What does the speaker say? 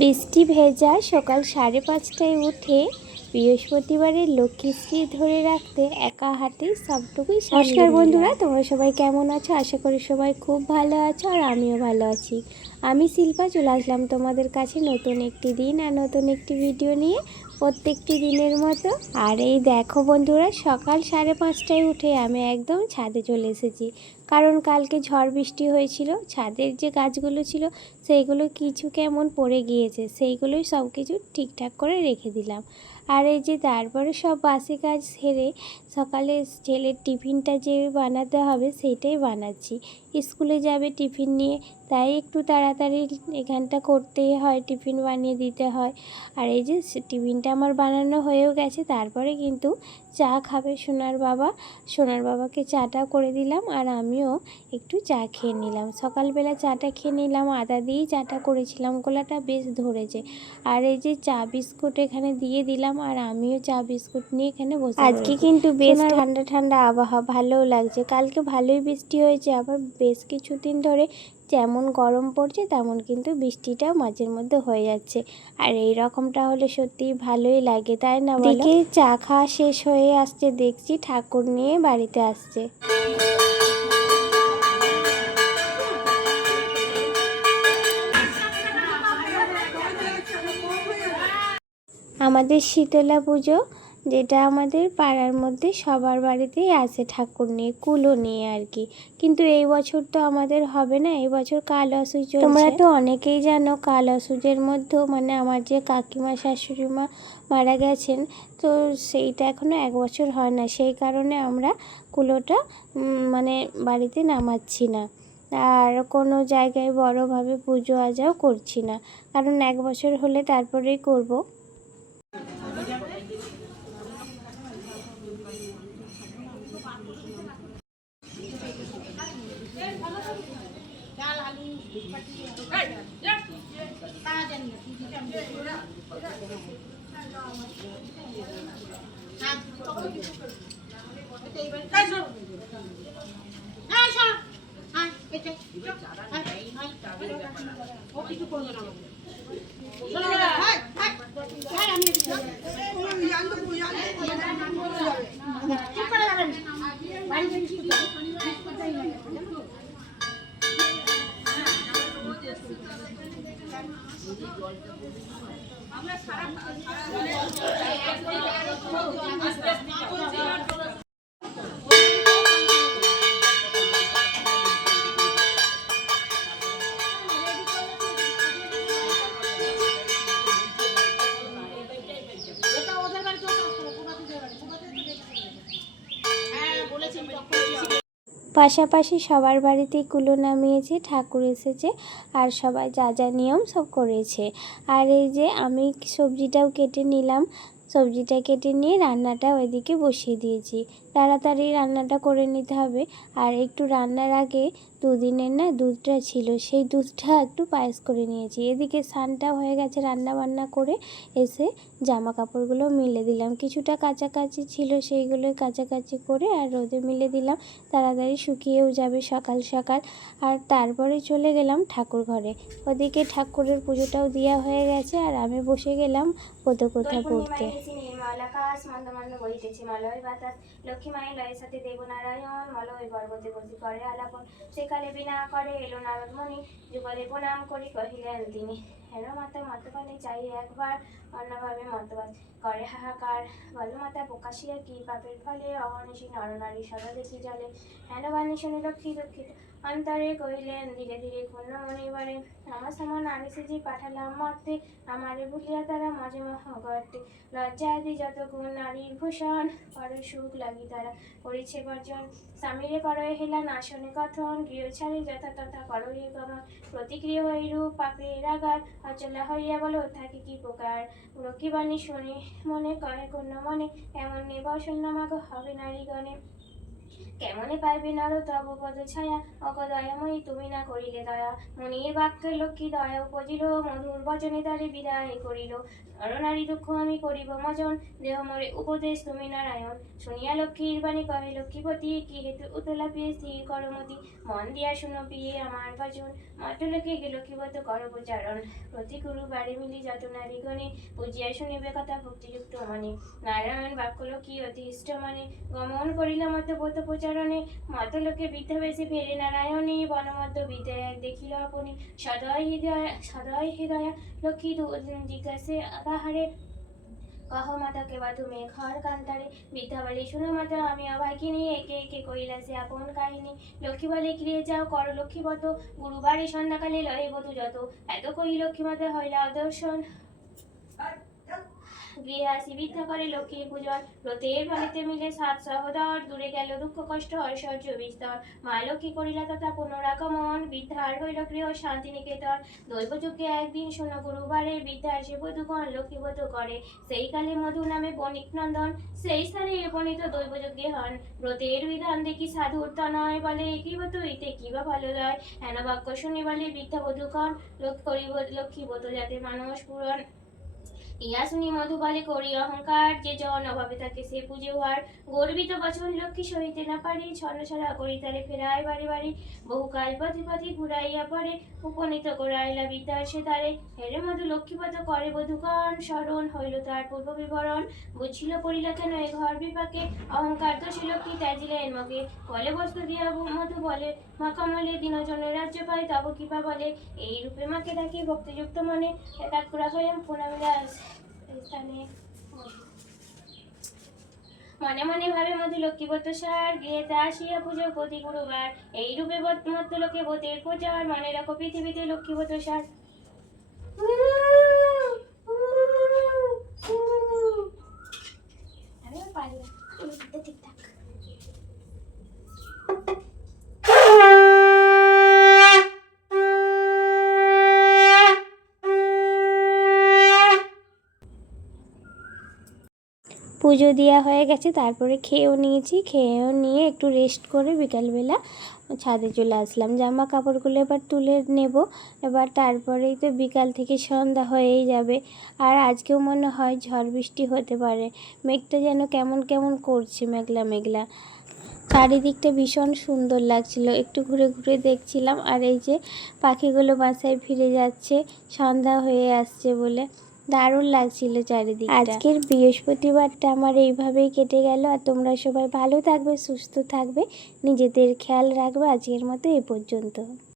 বৃষ্টি ভেজা সকাল 5:30টায় উঠে বৃহস্পতিবারের লক্ষ্মীশ্রী ধরে রাখতে একা হাতে সবটুকুই। নমস্কার বন্ধুরা, তোমরা সবাই কেমন আছো? আশা করি সবাই খুব ভালো আছো আর আমিও ভালো আছি। আমি শিল্পা চলে আসলাম তোমাদের কাছে নতুন একটি দিন আর নতুন একটি ভিডিও নিয়ে, প্রত্যেকটি দিনের মতো। আর এই দেখো বন্ধুরা, সকাল 5:30টায় উঠে আমি একদম ছাদে চলে এসেছি, কারণ কালকে ঝড় বৃষ্টি হয়েছিল। ছাদের যে গাছগুলো ছিল সেইগুলো কিছু কেমন পড়ে গিয়েছে, সেইগুলোই সব কিছু ঠিকঠাক করে রেখে দিলাম। আর এই যে তারপরে সব বাসি কাজ সেরে সকালে ছেলের টিফিনটা যে বানাতে হবে সেইটাই বানাচ্ছি। স্কুলে যাবে টিফিন নিয়ে, তাই একটু তাড়াতাড়ি এখানটা করতেই হয়, টিফিন বানিয়ে দিতে হয়। আর এই যে টিফিনটা আমার বানানো হয়েও গেছে। তারপরে কিন্তু চা খাবে সোনার বাবা, সোনার বাবাকে চাটা করে দিলাম আর আমিও একটু চা খেয়ে নিলাম। সকালবেলা চাটা খেয়ে নিলাম, আদা দিয়েই চাটা করেছিলাম, গলাটা বেশ ধরেছে। আর এই যে চা বিস্কুট এখানে দিয়ে দিলাম আর আমিও চা বিস্কুট নিয়ে এখানে বসে। আজকে কিন্তু বেশ ঠান্ডা ঠান্ডা আবহাওয়া, ভালোও লাগছে। কালকে ভালোই বৃষ্টি হয়েছে, আবার বেশ কিছুদিন ধরে যেমন গরম পড়ছে তেমন কিন্তু বৃষ্টিটাও মাঝের মধ্যে হয়ে যাচ্ছে। আর এই রকমটা হলে সত্যিই ভালোই লাগে, তাই না? দিকে চা খাওয়া শেষ হয়ে আসছে, দেখছি ঠাকুর নিয়ে বাড়িতে আসছে। আমাদের শীতলা পুজো, যেটা আমাদের পাড়ার মধ্যে সবার বাড়িতেই আছে ঠাকুর নিয়ে, কুলো নিয়ে আর কি। কিন্তু এই বছর তো আমাদের হবে না, এই বছর কাল অসুজ চলছে। তোমরা তো অনেকেই জানো কাল অসুজের মধ্যেও মানে আমার যে কাকিমা শাশুড়ি মা মারা গেছেন, তো সেইটা এখনও 1 বছর হয় না। সেই কারণে আমরা কুলোটা মানে বাড়িতে নামাচ্ছি না, আর কোনো জায়গায় বড়োভাবে পুজো আজাও করছি না, কারণ 1 বছর হলে তারপরেই করব। পাশাপাশি সবার বাড়িতেই কুলো নামিয়েছে, ঠাকুর এসেছে আর সবাই যা যা নিয়ম সব করেছে। আর এই যে আমি সবজিটাও কেটে নিলাম, সবজিটা কেটে নিয়ে রান্নাটা ওইদিকে বসিয়ে দিয়েছি। তাড়াতাড়ি রান্নাটা করে নিতে হবে। আর একটু রান্নার আগে দুদিনের না দুধটা ছিল, সেই দুধটা একটু পায়েস করে নিয়েছি। এদিকে স্নানটা হয়ে গেছে, রান্না বান্না করে এসে জামা কাপড়গুলো মিলে দিলাম। কিছুটা কাচাকাচি ছিল, সেইগুলো কাচাকাচি করে আর রোদে মিলে দিলাম, তাড়াতাড়ি শুকিয়েও যাবে সকাল সকাল। আর তারপরে চলে গেলাম ঠাকুর ঘরে। ওদিকে ঠাকুরের পুজোটাও দেওয়া হয়ে গেছে আর আমি বসে গেলাম পদকথা পড়তে। আকাশ মন্দ বহিতেছে মলয় বাতাস, লক্ষ্মী মায়ের লয়ের সাথে দেবনারায়ণ মলয় পর্বতে বসি করে আলাপন। সেকালে বিনা করে এলো নারদমণি, যুগলে প্রণাম করি কহিলেন তিনি, হেরো মাতা মতপানে চাই একবার, অন্যভাবে মতবাদ করে হাহাকার। বল মাতা প্রকাশিয়া কি পাপের ফলে, অহর্নিশি নরনারী সদা দেখি জলে। হেন বাণী শুনি লক্ষ্মী দুঃখিত অন্তরে কহিলেন ধীরে ধীরে ক্ষুণ্ণ মনিবারে, আমার সমান আনিসিজি পাঠালাম মর্তে, আমারে ভুলিয়া তারা মাঝে মহ গর্তে। লজ্জাদি যত গুণ নারীর ভূষণ, পর সুখ লাগি তারা করিছে বর্জন। স্বামীরে করয়ে হেলা নাশনে কথন, গৃহ ছাড়ি যথা তথা করয়ে গমন। প্রতিক্রিয়া হইরূপ পাপে রাগার, অচলা হইয়া বলো থাকে কি প্রকার। লক্ষ্মী বাণী শুনি মনে কহে কোন মনে, এমন নিবসন নামাগ হবে নারীগণে। কেমনে পাইবে নর তব পদ ছায়া, অকদয়াময়ী তুমি না করিলে দয়া। মুনির বাক্যে লক্ষ্মী দয়া উপজিল, মধুর বচনে তারে বিদায় করিল। নরনারী দুঃখ আমি করিব মোচন, দেহ মোরে উপদেশ তুমি নারায়ণ। শুনিয়া লক্ষ্মীর বাণী কহে লক্ষ্মীপতি, কি হেতু উতলা পেয়ে স্থির করমতি। মন দিয়া শুনো প্রিয়ে আমার বচন, মাত্র লোকে লক্ষ্মীবত কর প্রচারণ। প্রতি গুরুবারে মিলি যত নারীগণে, বুঝিয়া শুনিবে কথা ভক্তিযুক্ত মনে। নারায়ণ বাক্য লক্ষ্মী অতি ইষ্ট মানে, গমন করিলাম মত ব্রত প্রচারণে। মত লোকে বৃদ্ধ বেশে ফেরে নারায়ণী, বনমধ্য বিদ্যায় এক দেখিল আপনি। সদয় হৃদয়া লক্ষ্মী জিজ্ঞাসে তাহারে, কহ মাতা কেবা তুমি ঘর কান্তারে। বৃদ্ধা বলে শুনো মাতা আমি অভাগিনী, একে একে কৈলাসে আপন কাহিনী। লক্ষ্মী বলে গৃহে যাও কর লক্ষ্মীবত, গুরুবারে সন্ধ্যাকালে লহে বধূ যত। এত কহি লক্ষ্মী মাতা হইলা অদর্শন, গৃহে আসি বৃদ্ধা করে লক্ষ্মীর পূজন। ব্রতের ফলেতে মিলে 7 সহোদর, দূরে গেল দুঃখ কষ্ট ঐশ্বর্য বিস্তর। মা লক্ষ্মী করিলা তথা পুনরাগমন, বৃদ্ধার হইল গৃহ শান্তি নিকেতন। দৈবযজ্ঞে একদিন শোনো গুরুবারে, বৃদ্ধার সে বধূগণ লক্ষ্মীব্রত করে। সেই কালে মধু নামে বণিক নন্দন, সেই স্থানে উপনীত দৈবযজ্ঞে হন। ব্রতের বিধান দেখি সাধুর তনয়, বলে কি ব্রত ইতে কি বা ভালো লয়। হেন বাক্য শুনি বলে বৃদ্ধা বধূগণ, লক্ষ্মীব্রত যাতে মানুষ পূরণ। ইহা শুনি মধু বলে করি অহংকার, যে জন অভাবে তাকে সে পুজো আর। গর্বিত বচন লক্ষ্মী সহিতে না পারি, ছলছাড়া করি তারে ফেরায় বাড়ি বাড়ি। বহুকাল পথে পথে ঘুরাইয়া পরে, উপনীত করাইলা বৃদ্ধার সে তারে। হেরে মধু লক্ষ্মীব্রত করে বধূগণ, স্মরণ হইল তার পূর্ব বিবরণ। বুঝিল পড়িলা কেন এ ঘর বিপাকে, অহংকার দোষী লক্ষ্মী ত্যাজিলেন মগে। বলে বস্তু দিয়া মধু বলে, মা কমলে দিনজনের রাজ্য পাই তব কৃপা বলে। এই রূপে মাকে ডাকি ভক্তিযুক্ত মনে, একাকুরা হয়ে পুনমিলা স্থানে। মনে মনে ভাবে মধু লক্ষ্মীব্রত সার, গৃহেতে আসিয়া পুজো প্রতি গুরুবার। এই রূপে মধ্য লোকে ব্রতের প্রচার, মনে রাখো পৃথিবীতে লক্ষ্মীব্রত সার। আমি পারি না ঠিকঠাক। পুজো দেওয়া হয়ে গেছে, তারপরে খেয়েও নিয়েছি। খেয়েও নিয়ে একটু রেস্ট করে বিকালবেলা ছাদে চলে আসলাম। জামা কাপড়গুলো এবার তুলে নেব। এবার তারপরেই তো বিকাল থেকে সন্ধ্যা হয়েই যাবে। আর আজকেও মনে হয় ঝড় বৃষ্টি হতে পারে। মেঘটা যেন কেমন কেমন করছে, মেঘলা মেঘলা। চারিদিকটা ভীষণ সুন্দর লাগছিল, একটু ঘুরে ঘুরে দেখছিলাম। আর এই যে পাখিগুলো বাসায় ফিরে যাচ্ছে সন্ধ্যা হয়ে আসছে বলে, দারুণ লাগছিল চারিদিকটা। আজকের বৃহস্পতিবারটা আমার এইভাবেই কেটে গেল। আর তোমরা সবাই ভালো থাকবে, সুস্থ থাকবে, নিজেদের খেয়াল রাখবে। আজকের মতো এই পর্যন্ত।